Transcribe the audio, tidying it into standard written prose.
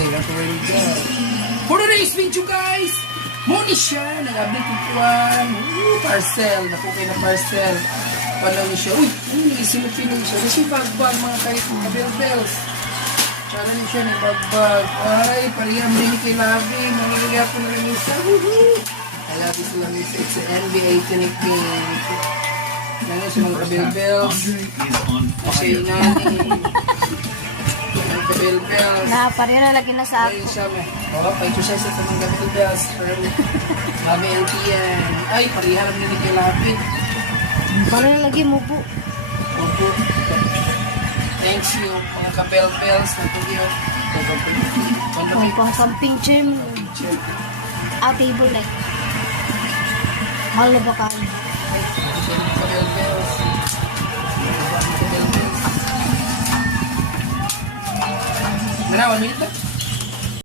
Okay, natuloy ka. For today's video guys, muna siya, nag-update ko kuwan. Parcel, napukay na parcel. Paano niya siya? Uy, nilisimipin niya siya. Kasi bagbag mga kahit kabel-bells. Paano niya siya, nagbag-bag. Ay, pareham din kay Lavi. Mga ko na rin isa. I love you sila miss. It's the NBA Tinipin. Ano siya mga kabel-bells. Kasi nga kabel-bells. Pareha na lagi na sa Ayun ako. siya, may. Oo, pa-exercise ito mga kabel-bells. Lavi LTN. Ay, pareham din kay Lavi. Pareha na lagi mo po. Opo. Thanks you, mga kabel-bells na tuyo. Ang pang-camping chair mo. Table like. Mahal na ba kayo? Kabel-bells. Mana, 1 minute na?